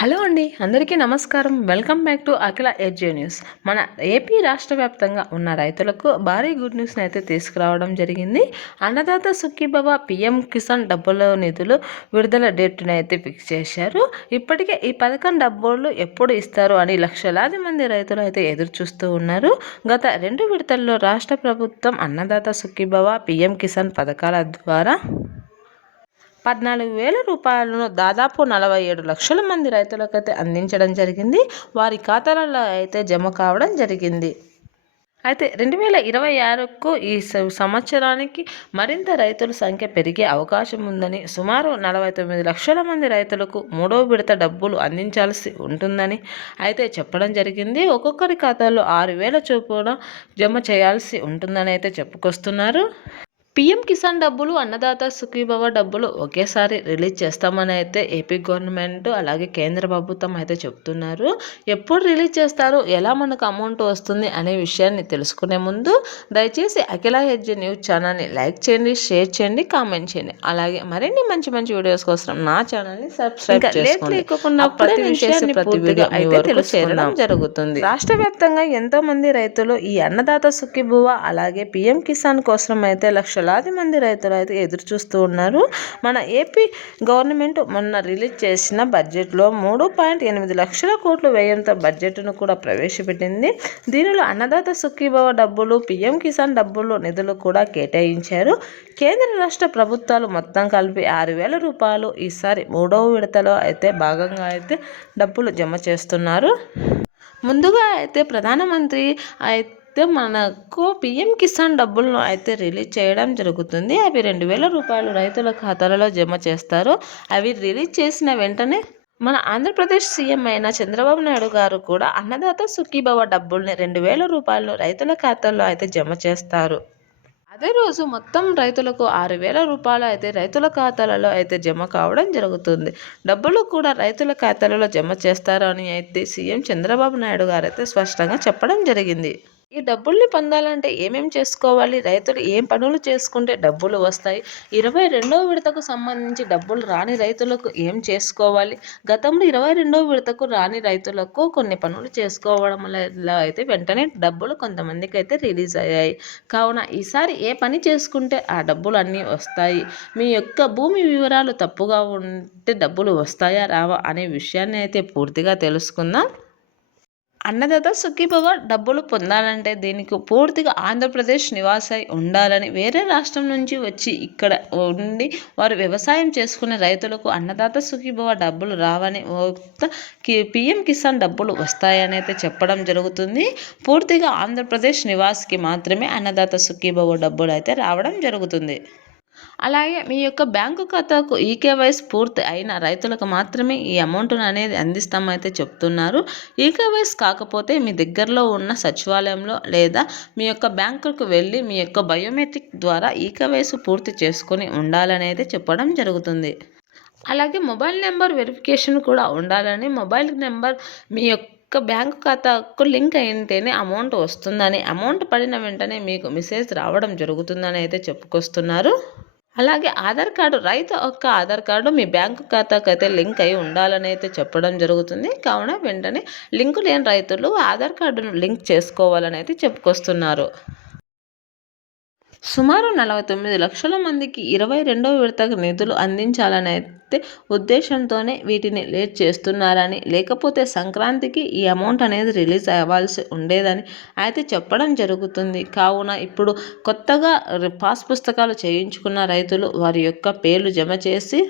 Hello అండి, అందరికీ నమస్కారం. వెల్కమ్ బ్యాక్ టు అఖిల ఎడ్జే న్యూస్. మన ఏపీ రాష్ట్ర వ్యాప్తంగా ఉన్న రైతులకు భారీ గుడ్ న్యూస్ని అయితే తీసుకురావడం జరిగింది. అన్నదాత సుఖీభవ పీఎం కిసాన్ డబ్బుల నిధులు విడుదల డేట్ను అయితే ఫిక్స్ చేశారు. ఇప్పటికే ఈ పథకం డబ్బులు ఎప్పుడు ఇస్తారు అని లక్షలాది మంది రైతులు అయితే ఎదురు చూస్తూ ఉన్నారు. గత 2 విడతల్లో రాష్ట్ర ప్రభుత్వం అన్నదాత సుఖీభవ పీఎం కిసాన్ పథకాల ద్వారా 14,000 రూపాయలను దాదాపు 47 లక్షల మంది రైతులకైతే అందించడం జరిగింది. వారి ఖాతాలలో అయితే జమ కావడం జరిగింది. అయితే 2026కు ఈ సంవత్సరానికి మరింత రైతుల సంఖ్య పెరిగే అవకాశం ఉందని, సుమారు 49 లక్షల మంది రైతులకు మూడో విడత డబ్బులు అందించాల్సి ఉంటుందని అయితే చెప్పడం జరిగింది. ఒక్కొక్కరి ఖాతాలో 6,000 చొప్పున జమ చేయాల్సి ఉంటుందని అయితే చెప్పుకొస్తున్నారు. పీఎం కిసాన్ డబ్బులు, అన్నదాత సుఖీభవ డబ్బులు ఒకేసారి రిలీజ్ చేస్తామని అయితే ఏపీ గవర్నమెంట్ అలాగే కేంద్ర ప్రభుత్వం అయితే చెప్తున్నారు. ఎప్పుడు రిలీజ్ చేస్తారు, ఎలా మనకు అమౌంట్ వస్తుంది అనే విషయాన్ని తెలుసుకునే ముందు దయచేసి అఖిల ఎడ్జే న్యూస్ ఛానల్ని లైక్ చేయండి, షేర్ చేయండి, కామెంట్ చేయండి. అలాగే మరిన్ని మంచి మంచి వీడియోస్ కోసం నా ఛానల్ని సబ్స్క్రైబ్ చేసుకోండి. ప్రతి విషయాన్ని ప్రతి వీడియో అయితే తెలుసుకోవడం జరుగుతుంది. రాష్ట్ర వ్యాప్తంగా ఎంతో మంది రైతులు ఈ అన్నదాత సుఖీభవ అలాగే పీఎం కిసాన్ కోసం అయితే లక్షలాది మంది రైతులు అయితే ఎదురు చూస్తూ ఉన్నారు. మన ఏపీ గవర్నమెంట్ మొన్న రిలీజ్ చేసిన బడ్జెట్లో 3.8 లక్షల కోట్ల వ్యయంతో బడ్జెట్ను కూడా ప్రవేశపెట్టింది. దీనిలో అన్నదాత సుఖీభవ డబ్బులు, పీఎం కిసాన్ డబ్బులు నిధులు కూడా కేటాయించారు. కేంద్ర రాష్ట్ర ప్రభుత్వాలు మొత్తం కలిపి 6,000 రూపాయలు ఈసారి మూడవ విడతలో అయితే భాగంగా అయితే డబ్బులు జమ చేస్తున్నారు. ముందుగా అయితే ప్రధానమంత్రి మనకు పీఎం కిసాన్ డబ్బులను అయితే రిలీజ్ చేయడం జరుగుతుంది. అవి 2,000 రూపాయలు రైతుల ఖాతాలలో జమ చేస్తారు. అవి రిలీజ్ చేసిన వెంటనే మన ఆంధ్రప్రదేశ్ సీఎం అయిన చంద్రబాబు నాయుడు గారు కూడా అన్నదాత సుఖీభవ డబ్బుల్ని 2,000 రూపాయలు రైతుల ఖాతాల్లో అయితే జమ చేస్తారు. అదే రోజు మొత్తం రైతులకు 6,000 రూపాయలు అయితే రైతుల ఖాతాలలో అయితే జమ కావడం జరుగుతుంది. డబ్బులు కూడా రైతుల ఖాతాలలో జమ చేస్తారు అని అయితే సీఎం చంద్రబాబు నాయుడు గారు అయితే స్పష్టంగా చెప్పడం జరిగింది. ఈ డబ్బుల్ని పొందాలంటే ఏమేమి చేసుకోవాలి, రైతులు ఏం పనులు చేసుకుంటే డబ్బులు వస్తాయి, 22వ విడతకు సంబంధించి డబ్బులు రాని రైతులకు ఏం చేసుకోవాలి, గతంలో 22వ విడతకు రాని రైతులకు కొన్ని పనులు చేసుకోవడం వల్ల అయితే వెంటనే డబ్బులు కొంతమందికి అయితే రిలీజ్ అయ్యాయి. కావున ఈసారి ఏ పని చేసుకుంటే ఆ డబ్బులు అన్నీ వస్తాయి, మీ యొక్క భూమి వివరాలు తప్పుగా ఉంటే డబ్బులు వస్తాయా రావా అనే విషయాన్ని అయితే పూర్తిగా తెలుసుకుందాం. అన్నదాత సుఖీభవ డబ్బులు పొందాలంటే దీనికి పూర్తిగా ఆంధ్రప్రదేశ్ నివాసై ఉండాలని, వేరే రాష్ట్రం నుంచి వచ్చి ఇక్కడ ఉండి వారు వ్యవసాయం చేసుకునే రైతులకు అన్నదాత సుఖీభవ డబ్బులు రావని, పీఎం కిసాన్ డబ్బులు వస్తాయని అయితే చెప్పడం జరుగుతుంది. పూర్తిగా ఆంధ్రప్రదేశ్ నివాసికి మాత్రమే అన్నదాత సుఖీభవ డబ్బులు అయితే రావడం జరుగుతుంది. అలాగే మీ యొక్క బ్యాంకు ఖాతాకు ఈకేవైసీ పూర్తి అయిన రైతులకు మాత్రమే ఈ అమౌంట్ను అనేది అందిస్తామైతే చెప్తున్నారు. ఈకేవైసీ కాకపోతే మీ దగ్గరలో ఉన్న సచివాలయంలో లేదా మీ యొక్క బ్యాంకుకు వెళ్ళి మీ యొక్క బయోమెట్రిక్ ద్వారా ఈకేవైసీ పూర్తి చేసుకొని ఉండాలనేది చెప్పడం జరుగుతుంది. అలాగే మొబైల్ నెంబర్ వెరిఫికేషన్ కూడా ఉండాలని, మొబైల్ నెంబర్ మీ యొక్క బ్యాంకు ఖాతాకు లింక్ అయితేనే అమౌంట్ వస్తుందని, అమౌంట్ పడిన వెంటనే మీకు మెసేజ్ రావడం జరుగుతుందని అయితే చెప్పుకొస్తున్నారు. అలాగే ఆధార్ కార్డు, రైతు యొక్క ఆధార్ కార్డు మీ బ్యాంకు ఖాతాకు అయితే లింక్ అయి ఉండాలని అయితే చెప్పడం జరుగుతుంది. కావున వెంటనే లింకు లేని రైతులు ఆధార్ కార్డును లింక్ చేసుకోవాలని అయితే చెప్పుకొస్తున్నారు. సుమారు 49 లక్షల మందికి 22వ విడతకు నిధులు అందించాలని అయితే ఉద్దేశంతోనే వీటిని లేట్ చేస్తున్నారని, లేకపోతే సంక్రాంతికి ఈ అమౌంట్ అనేది రిలీజ్ అవ్వాల్సి ఉండేదని అయితే చెప్పడం జరుగుతుంది. కావున ఇప్పుడు కొత్తగా పాస్ పుస్తకాలు చేయించుకున్న రైతులు వారి యొక్క పేర్లు జమ చేసి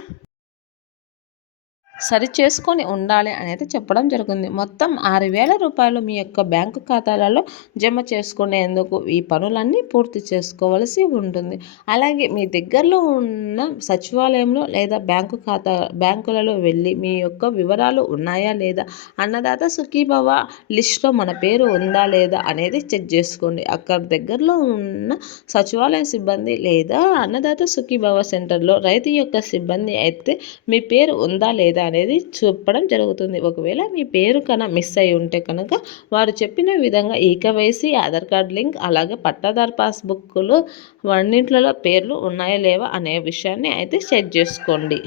సరిచేసుకొని ఉండాలి అనేది చెప్పడం జరిగింది. మొత్తం 6,000 రూపాయలు మీ యొక్క బ్యాంకు ఖాతాలలో జమ చేసుకునేందుకు ఈ పనులన్నీ పూర్తి చేసుకోవలసి ఉంటుంది. అలాగే మీ దగ్గరలో ఉన్న సచివాలయంలో లేదా బ్యాంకులలో వెళ్ళి మీ యొక్క వివరాలు ఉన్నాయా లేదా, అన్నదాత సుఖీభవ లిస్ట్లో మన పేరు ఉందా లేదా అనేది చెక్ చేసుకోండి. అక్కడ దగ్గరలో ఉన్న సచివాలయ సిబ్బంది లేదా అన్నదాత సుఖీభవ సెంటర్లో రైతు యొక్క సిబ్బంది అయితే మీ పేరు ఉందా లేదా అనేది చెప్పడం జరుగుతుంది. ఒకవేళ మీ పేరు మిస్ అయి ఉంటే కనుక వారు చెప్పిన విధంగా ఈకేవైసీ, ఆధార్ కార్డ్ లింక్, అలాగే పట్టాదారు పాస్బుక్లు అన్నింటిలో పేర్లు ఉన్నాయా లేవా అనే విషయాన్ని అయితే చెక్ చేసుకోండి.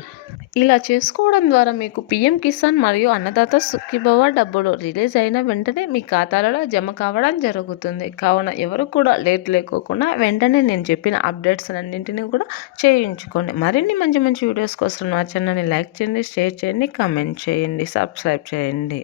ఇలా చేసుకోవడం ద్వారా మీకు పీఎం కిసాన్ మరియు అన్నదాత సుఖీభవ డబ్బులు రిలీజ్ అయిన వెంటనే మీ ఖాతాలలో జమ కావడం జరుగుతుంది. కావున ఎవరు కూడా లేట్ లేకోకుండా వెంటనే నేను చెప్పిన అప్డేట్స్ అన్నింటినీ కూడా చేయించుకోండి. మరిన్ని మంచి మంచి వీడియోస్ కోసం నా ఛానల్ని లైక్ చేయండి, షేర్ చేయండి, కామెంట్ చేయండి, సబ్స్క్రైబ్ చేయండి.